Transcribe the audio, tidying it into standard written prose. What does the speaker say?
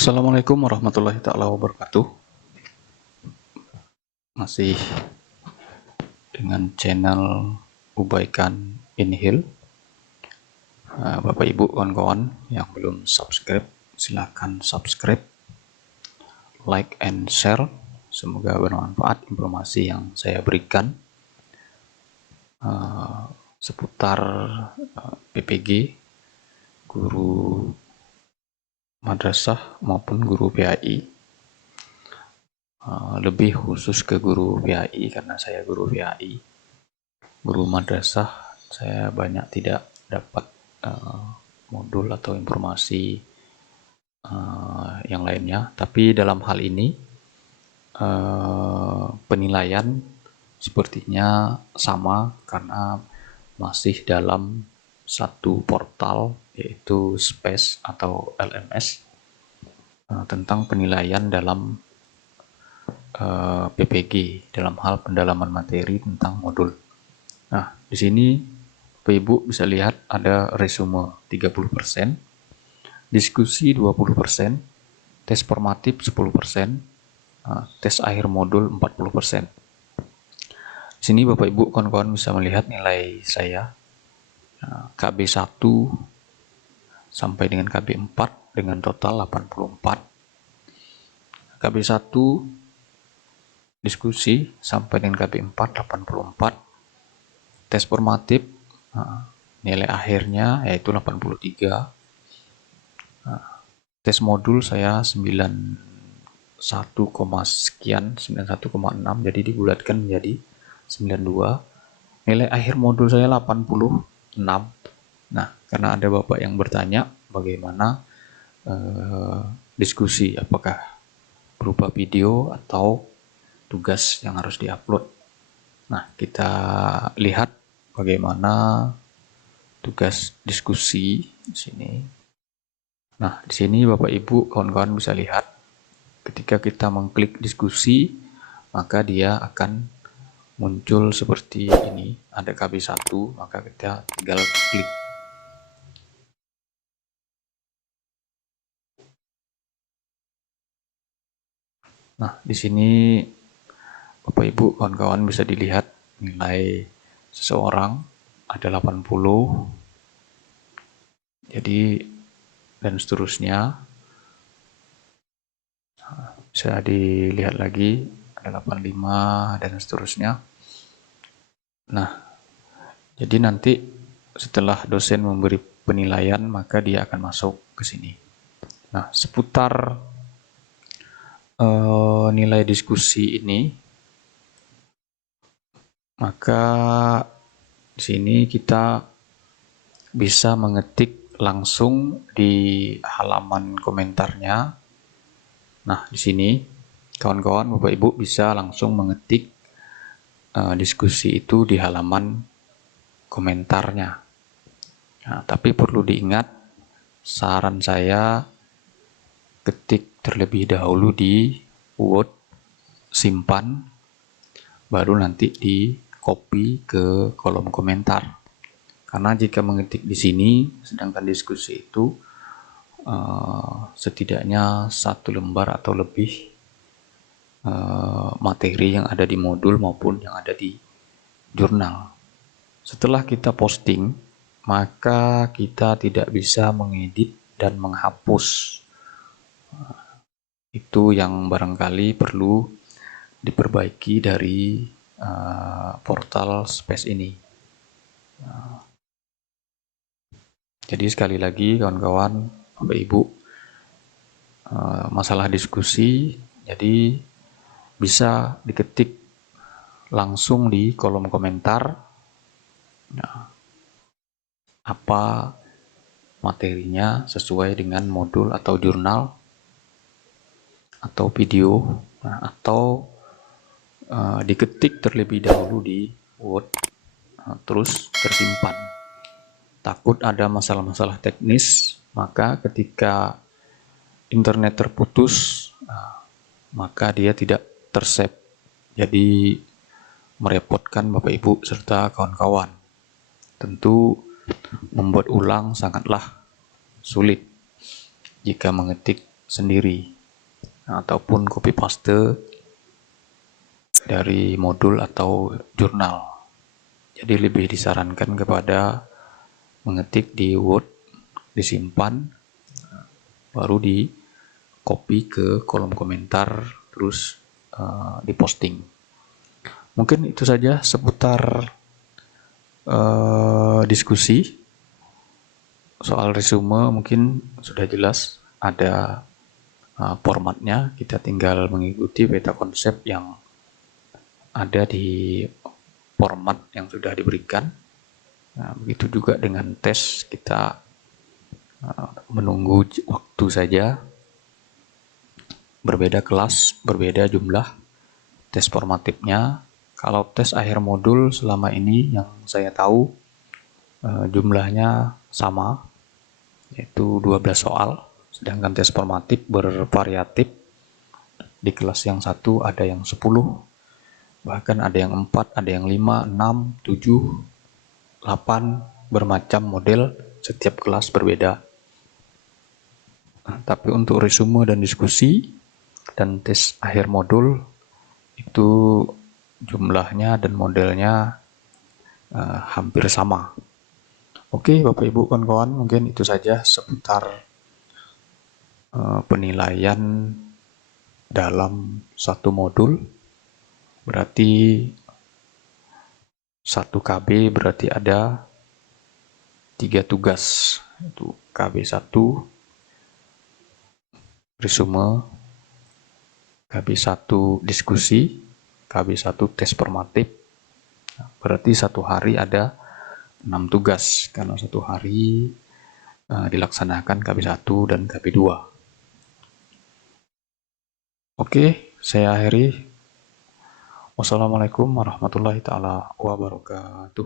Assalamualaikum warahmatullahi taala wabarakatuh. Masih dengan channel Ubaikan Inhil. Bapak Ibu kawan-kawan yang belum subscribe, silakan subscribe, like and share. Semoga bermanfaat informasi yang saya berikan seputar PPG, guru madrasah maupun guru PAI. Lebih khusus ke guru PAI karena saya guru PAI. Guru madrasah saya banyak tidak dapat modul atau informasi yang lainnya, tapi dalam hal ini penilaian sepertinya sama karena masih dalam satu portal yaitu SPACE atau LMS tentang penilaian dalam PPG dalam hal pendalaman materi tentang modul. Nah, di sini Bapak Ibu bisa lihat ada resume 30%, diskusi 20%, tes formatif 10%, tes akhir modul 40%. Di sini Bapak Ibu kawan-kawan bisa melihat nilai saya KB1 sampai dengan KB4 dengan total 84. KB1 diskusi sampai dengan KB4 84. Tes formatif nilai akhirnya yaitu 83. Tes modul saya 91, sekian 91,6, jadi dibulatkan menjadi 92. Nilai akhir modul saya 86. Nah, karena ada Bapak yang bertanya bagaimana diskusi, apakah berupa video atau tugas yang harus diupload. Nah, kita lihat bagaimana tugas diskusi di sini. Nah, di sini Bapak Ibu kawan-kawan bisa lihat ketika kita mengklik diskusi, maka dia akan muncul seperti ini. Ada KB1, maka kita tinggal klik. Nah, di sini Bapak Ibu kawan-kawan bisa dilihat nilai seseorang ada 80. Jadi dan seterusnya. Bisa dilihat lagi ada 85 dan seterusnya. Nah, jadi nanti setelah dosen memberi penilaian maka dia akan masuk ke sini. Nah, seputar nilai diskusi ini, maka di sini kita bisa mengetik langsung di halaman komentarnya. Nah, di sini kawan-kawan Bapak Ibu bisa langsung mengetik diskusi itu di halaman komentarnya. Nah, tapi perlu diingat, saran saya ketik terlebih dahulu di Word, simpan, baru nanti di copy ke kolom komentar. Karena jika mengetik di sini, sedangkan diskusi itu setidaknya 1 lembar atau lebih materi yang ada di modul maupun yang ada di jurnal. Setelah kita posting, maka kita tidak bisa mengedit dan menghapus. Itu yang barangkali perlu diperbaiki dari portal SPACE ini. Jadi sekali lagi kawan-kawan, Bapak Ibu, masalah diskusi, jadi bisa diketik langsung di kolom komentar apa materinya sesuai dengan modul atau jurnal atau video, atau diketik terlebih dahulu di Word, terus tersimpan. Takut ada masalah-masalah teknis, maka ketika internet terputus, maka dia tidak tersave. Jadi merepotkan Bapak Ibu serta kawan-kawan. Tentu membuat ulang sangatlah sulit jika mengetik sendiri ataupun copy paste dari modul atau jurnal. Jadi lebih disarankan kepada mengetik di Word, disimpan, baru di copy ke kolom komentar, terus diposting. Mungkin itu saja seputar diskusi. Soal resume mungkin sudah jelas, ada formatnya, kita tinggal mengikuti peta konsep yang ada di format yang sudah diberikan. Nah, begitu juga dengan tes, kita menunggu waktu saja. Berbeda kelas, berbeda jumlah tes formatifnya. Kalau tes akhir modul selama ini yang saya tahu jumlahnya sama, yaitu 12 soal, sedangkan tes formatif bervariatif. Di kelas yang satu ada yang 10, bahkan ada yang 4, ada yang 5, 6, 7, 8, bermacam model, setiap kelas berbeda. Nah, tapi untuk resume dan diskusi dan tes akhir modul itu jumlahnya dan modelnya hampir sama. Oke, Bapak Ibu kawan-kawan, mungkin itu saja seputar penilaian dalam satu modul. Berarti 1 KB berarti ada 3 tugas, itu KB1 resume, KB1 diskusi, KB1 tes formatif. Berarti satu hari ada 6 tugas, karena satu hari dilaksanakan KB1 dan KB2. Oke, saya akhiri. Wassalamualaikum warahmatullahi taala wabarakatuh.